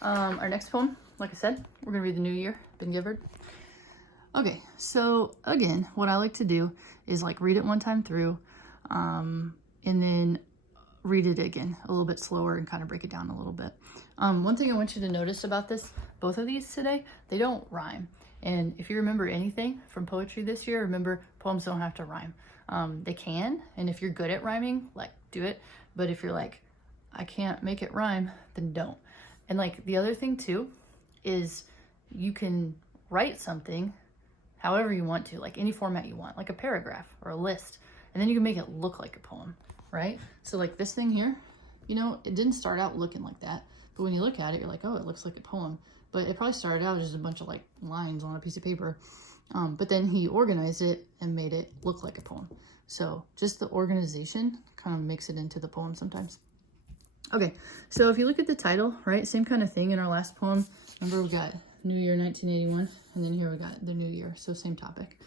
Our next poem, like I said, we're gonna read The New Year, Ben Gifford. Okay, so again, what I like to do is like read it one time through, and then read it again a little bit slower and kind of break it down a little bit. One thing I want you to notice about both of these today, they don't rhyme. And if you remember anything from poetry this year, remember poems don't have to rhyme. They can, and if you're good at rhyming, like do it. But if you're like, I can't make it rhyme, then don't. And like the other thing too, is you can write something however you want to, like any format you want, like a paragraph or a list, and then you can make it look like a poem, right? So like this thing here, you know, it didn't start out looking like that, but when you look at it, you're like, oh, it looks like a poem. But it probably started out as just a bunch of like lines on a piece of paper. But then he organized it and made it look like a poem. So just the organization kind of makes it into the poem sometimes. Okay, so if you look at the title, right, same kind of thing in our last poem. Remember we got New Year 1981, and then here we got the New Year, so same topic.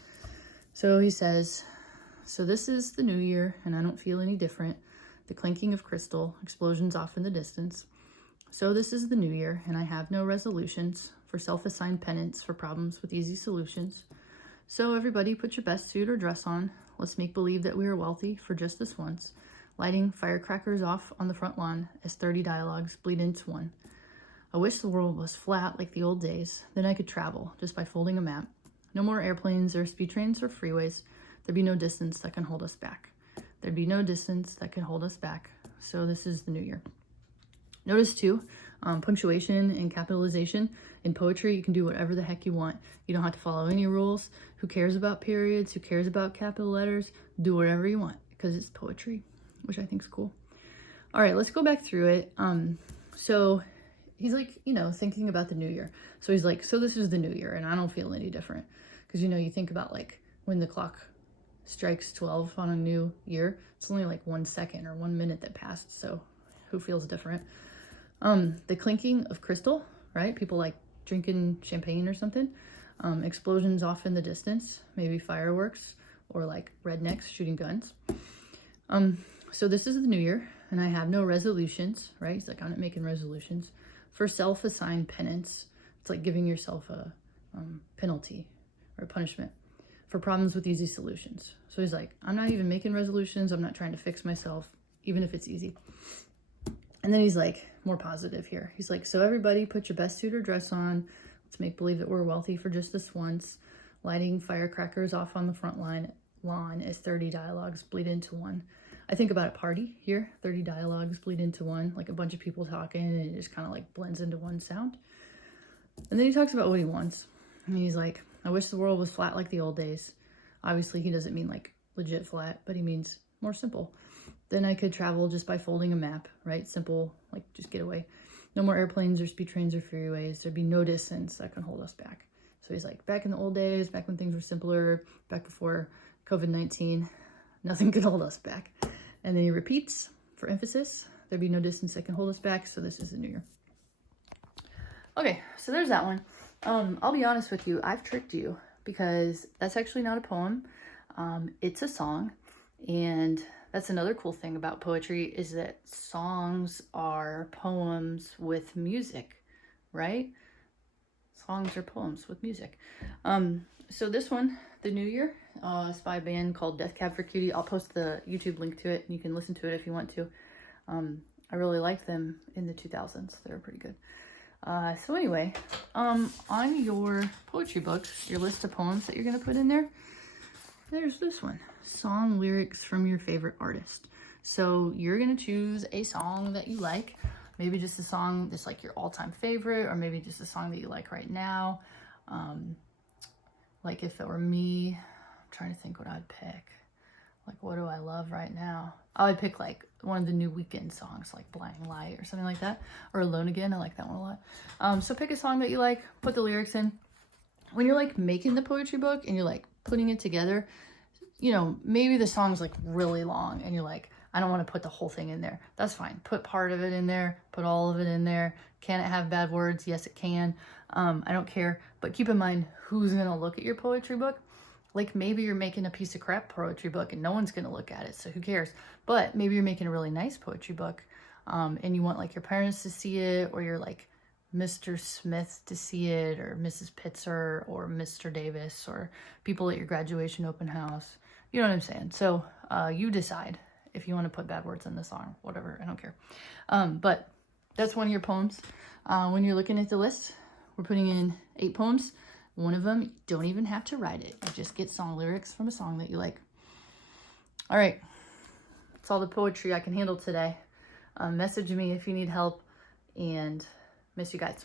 So he says, so this is the New Year, and I don't feel any different. The clinking of crystal, explosions off in the distance. So this is the New Year, and I have no resolutions for self-assigned penance for problems with easy solutions. So everybody put your best suit or dress on. Let's make believe that we are wealthy for just this once. Lighting firecrackers off on the front lawn as 30 dialogues bleed into one. I wish the world was flat like the old days. Then I could travel just by folding a map. No more airplanes or speed trains or freeways. There'd be no distance that can hold us back. There'd be no distance that can hold us back. So this is the New Year. Notice too, punctuation and capitalization. In poetry, you can do whatever the heck you want. You don't have to follow any rules. Who cares about periods? Who cares about capital letters? Do whatever you want because it's poetry, which I think is cool. All right, let's go back through it. So he's like, you know, thinking about the New Year. So he's like, so this is the New Year and I don't feel any different. Because, you know, you think about like when the clock strikes 12 on a new year, it's only like 1 second or 1 minute that passed. So who feels different? The clinking of crystal, right? People like drinking champagne or something. Explosions off in the distance, maybe fireworks or like rednecks shooting guns. So this is the New Year and I have no resolutions, right? He's like, I'm not making resolutions for self-assigned penance. It's like giving yourself a penalty or punishment for problems with easy solutions. So he's like, I'm not even making resolutions. I'm not trying to fix myself, even if it's easy. And then he's like, more positive here. He's like, so everybody put your best suit or dress on. Let's make believe that we're wealthy for just this once. Lighting firecrackers off on the front lawn as 30 dialogues bleed into one. I think about a party here, 30 dialogues bleed into one, like a bunch of people talking and it just kind of like blends into one sound. And then he talks about what he wants. And he's like, I wish the world was flat like the old days. Obviously he doesn't mean like legit flat, but he means more simple. Then I could travel just by folding a map, right? Simple, like just get away. No more airplanes or speed trains or freeways. There'd be no distance that can hold us back. So he's like, back in the old days, back when things were simpler, back before COVID-19, nothing could hold us back. And then he repeats for emphasis, there'd be no distance that can hold us back. So this is the New Year. Okay, so there's that one. I'll be honest with you, I've tricked you because that's actually not a poem. It's a song. And that's another cool thing about poetry is that songs are poems with music, right? Songs are poems with music. So this one, The New Year, is by a band called Death Cab for Cutie. I'll post the YouTube link to it and you can listen to it if you want to. I really liked them in the 2000s. They were pretty good. So anyway, on your poetry books, your list of poems that you're going to put in there, there's this one, song lyrics from your favorite artist. So you're going to choose a song that you like, maybe just a song that's like your all-time favorite, or maybe just a song that you like right now. Like if it were me, I'm trying to think what I'd pick. Like, what do I love right now? I would pick like one of the new Weeknd songs, like Blinding Light or something like that, or Alone Again. I like that one a lot. So pick a song that you like, put the lyrics in. When you're like making the poetry book and you're like putting it together, you know, maybe the song's like really long and you're like, I don't want to put the whole thing in there. That's fine. Put part of it in there, put all of it in there. Can it have bad words? Yes, it can. I don't care. But keep in mind who's going to look at your poetry book. Like maybe you're making a piece of crap poetry book and no one's going to look at it. So who cares? But maybe you're making a really nice poetry book and you want like your parents to see it, or you're like Mr. Smith to see it, or Mrs. Pitzer, or Mr. Davis, or people at your graduation open house. You know what I'm saying? So you decide if you want to put bad words in the song, whatever, I don't care. But that's one of your poems. When you're looking at the list, we're putting in 8 poems. One of them, you don't even have to write it. You just get song lyrics from a song that you like. All right, that's all the poetry I can handle today. Message me if you need help, and miss you guys.